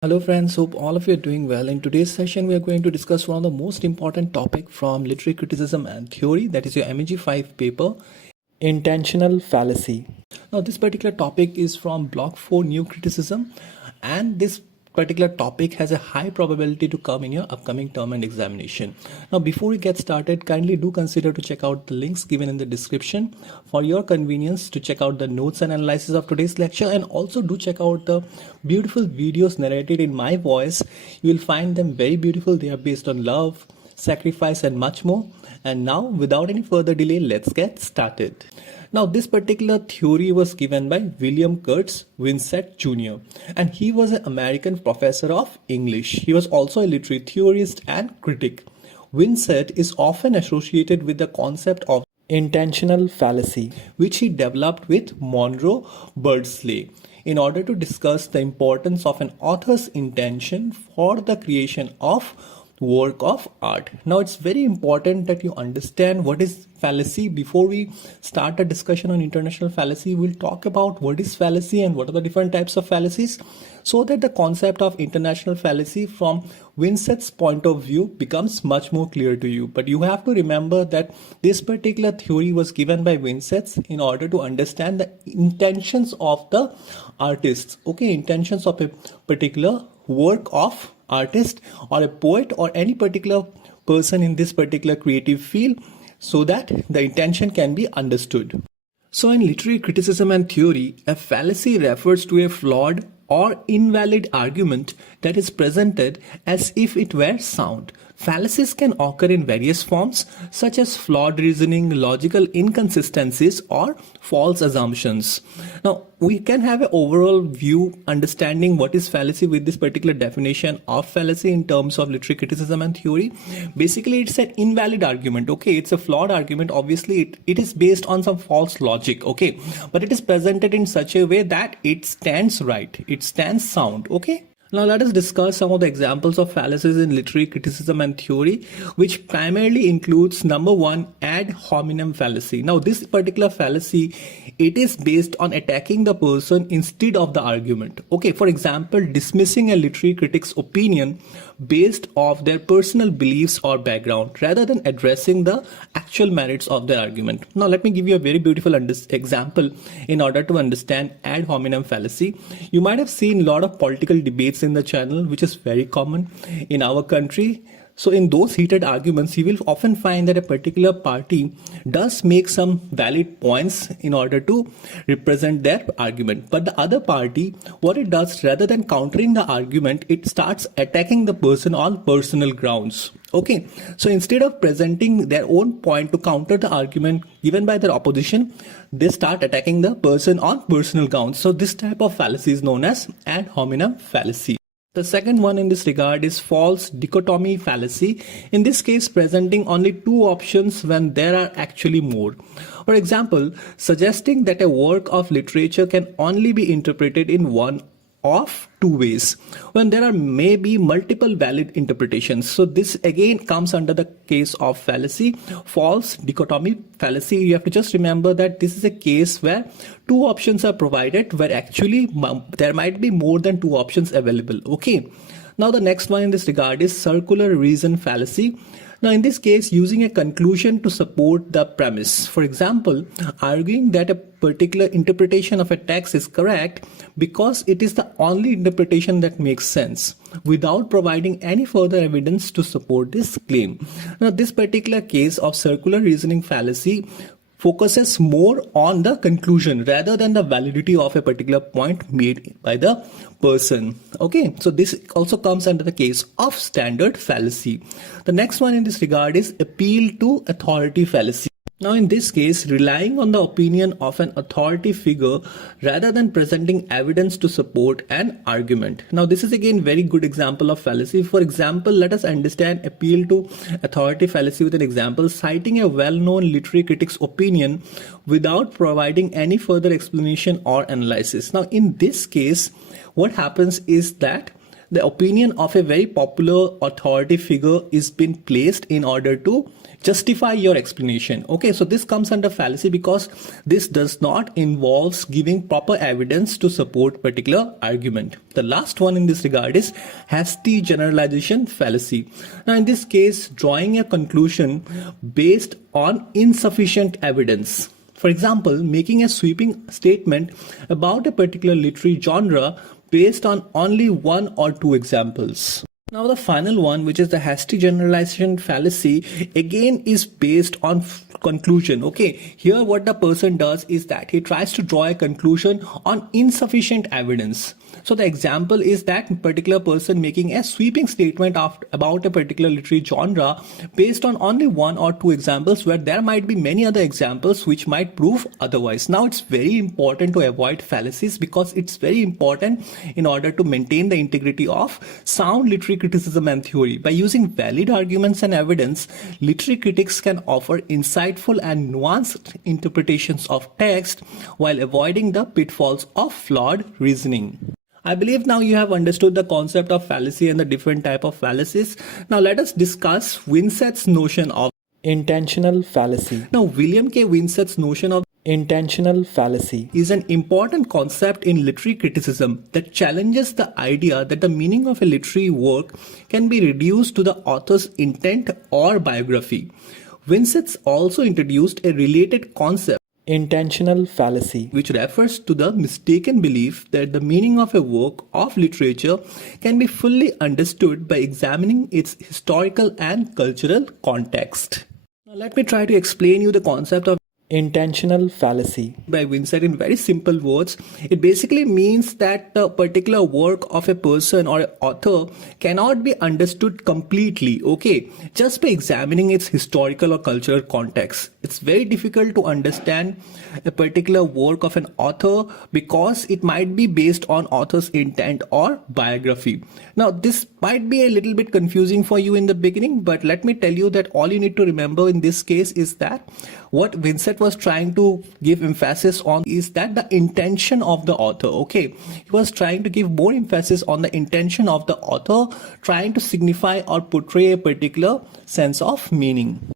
Hello friends, hope all of you are doing well. In today's session, we are going to discuss one of the most important topic from literary criticism and theory, that is your MEG5 paper, intentional fallacy. Now this particular topic is from block 4 new criticism, and this particular topic has a high probability to come in your upcoming term and examination. Now before we get started, kindly do consider to check out the links given in the description for your convenience to check out the notes and analysis of today's lecture, and also do check out the beautiful videos narrated in my voice. You will find them very beautiful. They are based on love, sacrifice and much more. And now without any further delay, let's get started. Now this particular theory was given by William Kurtz Winsatt'S Jr. and he was an American professor of English. He was also a literary theorist and critic. Winsatt is often associated with the concept of intentional fallacy, which he developed with Monroe Birdsley in order to discuss the importance of an author's intention for the creation of work of art. Now it's very important that you understand what is fallacy. Before we start a discussion on international fallacy, we'll talk about what is fallacy and what are the different types of fallacies, so that the concept of international fallacy from Winsatt's point of view becomes much more clear to you. But you have to remember that this particular theory was given by Winsatt's in order to understand the intentions of the artists, intentions of a particular work of artist or a poet or any particular person in this particular creative field, so that the intention can be understood. So in literary criticism and theory, a fallacy refers to a flawed or invalid argument that is presented as if it were sound. Fallacies can occur in various forms, such as flawed reasoning, logical inconsistencies, or false assumptions. Now, we can have an overall view understanding what is fallacy with this particular definition of fallacy in terms of literary criticism and theory. Basically, it's an invalid argument, it's a flawed argument. Obviously, it is based on some false logic, but it is presented in such a way that it stands right, it stands sound, Now let us discuss some of the examples of fallacies in literary criticism and theory, which primarily includes number 1, ad hominem fallacy. Now this particular fallacy, it is based on attacking the person instead of the argument. For example, dismissing a literary critic's opinion based off their personal beliefs or background rather than addressing the actual merits of their argument. Now let me give you a very beautiful example in order to understand ad hominem fallacy. You might have seen a lot of political debates in the channel, which is very common in our country. So in those heated arguments, you will often find that a particular party does make some valid points in order to represent their argument. But the other party, what it does, rather than countering the argument, it starts attacking the person on personal grounds. So instead of presenting their own point to counter the argument given by their opposition, they start attacking the person on personal grounds. So this type of fallacy is known as ad hominem fallacy. The second one in this regard is false dichotomy fallacy. In this case, presenting only two options when there are actually more. For example, suggesting that a work of literature can only be interpreted in one of two ways when there are maybe multiple valid interpretations. So this again comes under the case of fallacy, false dichotomy fallacy. You have to just remember that this is a case where two options are provided, where actually there might be more than two options available. Now the next one in this regard is circular reason fallacy. Now in this case, using a conclusion to support the premise. For example, arguing that a particular interpretation of a text is correct because it is the only interpretation that makes sense, without providing any further evidence to support this claim. Now this particular case of circular reasoning fallacy focuses more on the conclusion rather than the validity of a particular point made by the person. So this also comes under the case of standard fallacy. The next one in this regard is appeal to authority fallacy. Now in this case, relying on the opinion of an authority figure rather than presenting evidence to support an argument. Now this is again very good example of fallacy. For example, let us understand appeal to authority fallacy with an example, citing a well-known literary critic's opinion without providing any further explanation or analysis. Now in this case, what happens is that the opinion of a very popular authority figure is been placed in order to justify your explanation. Okay, so this comes under fallacy because this does not involves giving proper evidence to support particular argument. The last one in this regard is hasty generalization fallacy. Now in this case, drawing a conclusion based on insufficient evidence. For example, making a sweeping statement about a particular literary genre based on only one or two examples. Now the final one, which is the hasty generalization fallacy, again is based on conclusion. Okay, here what the person does is that he tries to draw a conclusion on insufficient evidence. So the example is that particular person making a sweeping statement about a particular literary genre based on only one or two examples, where there might be many other examples which might prove otherwise. Now it's very important to avoid fallacies because it's very important in order to maintain the integrity of sound literary criticism and theory. By using valid arguments and evidence, literary critics can offer insightful and nuanced interpretations of text while avoiding the pitfalls of flawed reasoning. I believe now you have understood the concept of fallacy and the different type of fallacies. Now let us discuss Winsatt'S notion of intentional fallacy. Now William K. Winsatt'S notion of intentional fallacy is an important concept in literary criticism that challenges the idea that the meaning of a literary work can be reduced to the author's intent or biography. Winsatt'S also introduced a related concept, intentional fallacy, which refers to the mistaken belief that the meaning of a work of literature can be fully understood by examining its historical and cultural context. Now let me try to explain you the concept of intentional fallacy by Winsatt in very simple words. It basically means that the particular work of a person or an author cannot be understood completely, okay, just by examining its historical or cultural context. It's very difficult to understand a particular work of an author because it might be based on author's intent or biography. Now this might be a little bit confusing for you in the beginning, but let me tell you that all you need to remember in this case is that what Winsatt was trying to give emphasis on is that the intention of the author. Okay, he was trying to give more emphasis on the intention of the author, trying to signify or portray a particular sense of meaning.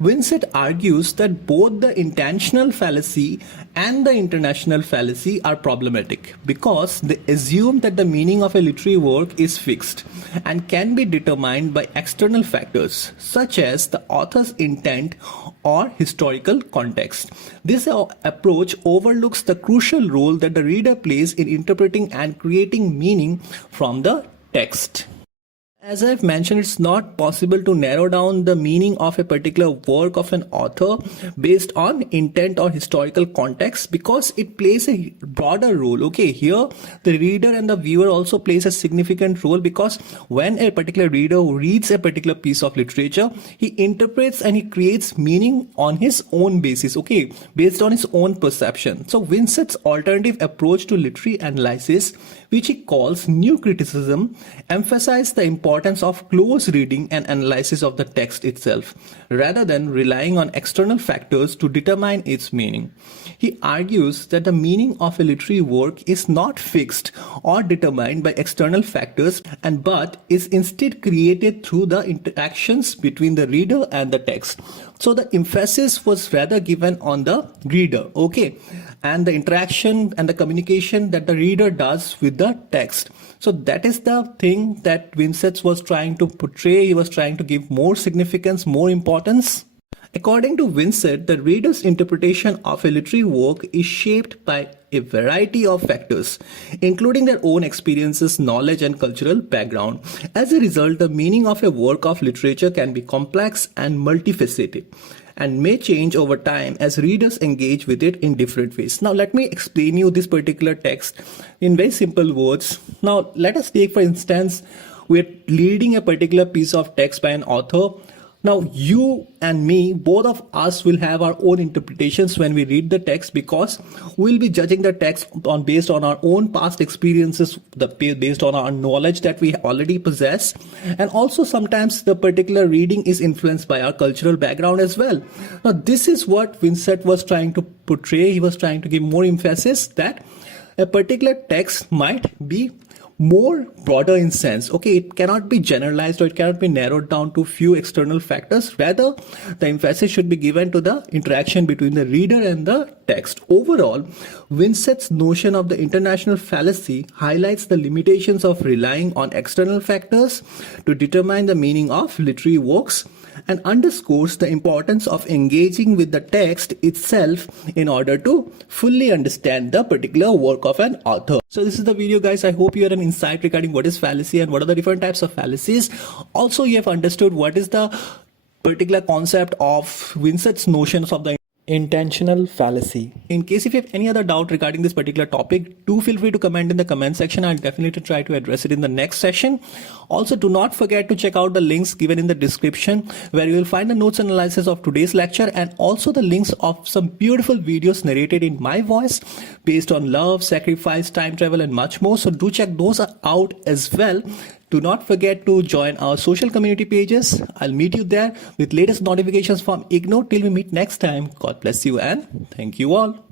Winsatt argues that both the intentional fallacy and the international fallacy are problematic because they assume that the meaning of a literary work is fixed and can be determined by external factors such as the author's intent or historical context. This approach overlooks the crucial role that the reader plays in interpreting and creating meaning from the text. As I've mentioned, it's not possible to narrow down the meaning of a particular work of an author based on intent or historical context because it plays a broader role. Okay, here the reader and the viewer also plays a significant role because when a particular reader reads a particular piece of literature, he interprets and he creates meaning on his own basis, okay, based on his own perception. So Winsatt's alternative approach to literary analysis, which he calls new criticism, emphasizes the importance of close reading and analysis of the text itself, rather than relying on external factors to determine its meaning. He argues that the meaning of a literary work is not fixed or determined by external factors, but is instead created through the interactions between the reader and the text. So the emphasis was rather given on the reader, okay, and the interaction and the communication that the reader does with the text. So that is the thing that Winsatt was trying to portray. He was trying to give more significance, more importance. According to Winsatt, the reader's interpretation of a literary work is shaped by a variety of factors, including their own experiences, knowledge, and cultural background. As a result, the meaning of a work of literature can be complex and multifaceted, and may change over time as readers engage with it in different ways. Now let me explain you this particular text in very simple words. Now let us take, for instance, we're reading a particular piece of text by an author. Now you and me, both of us will have our own interpretations when we read the text because we'll be judging the text based on our own past experiences, based on our knowledge that we already possess, and also sometimes the particular reading is influenced by our cultural background as well. Now this is what Winsatt was trying to portray. He was trying to give more emphasis that a particular text might be more broader in sense. Okay, it cannot be generalized or it cannot be narrowed down to few external factors. Rather, the emphasis should be given to the interaction between the reader and the text. Overall, Winsatt'S notion of the international fallacy highlights the limitations of relying on external factors to determine the meaning of literary works and underscores the importance of engaging with the text itself in order to fully understand the particular work of an author. So this is the video, guys. I hope you had an insight regarding what is fallacy and what are the different types of fallacies. Also, you have understood what is the particular concept of Winsatt'S notions of the intentional fallacy. In case if you have any other doubt regarding this particular topic, do feel free to comment in the comment section. I'll definitely try to address it in the next session. Also, do not forget to check out the links given in the description where you will find the notes and analysis of today's lecture and also the links of some beautiful videos narrated in my voice based on love, sacrifice, time travel and much more. So do check those out as well. Do not forget to join our social community pages. I'll meet you there with latest notifications from IGNOR. Till we meet next time, God bless you and thank you all.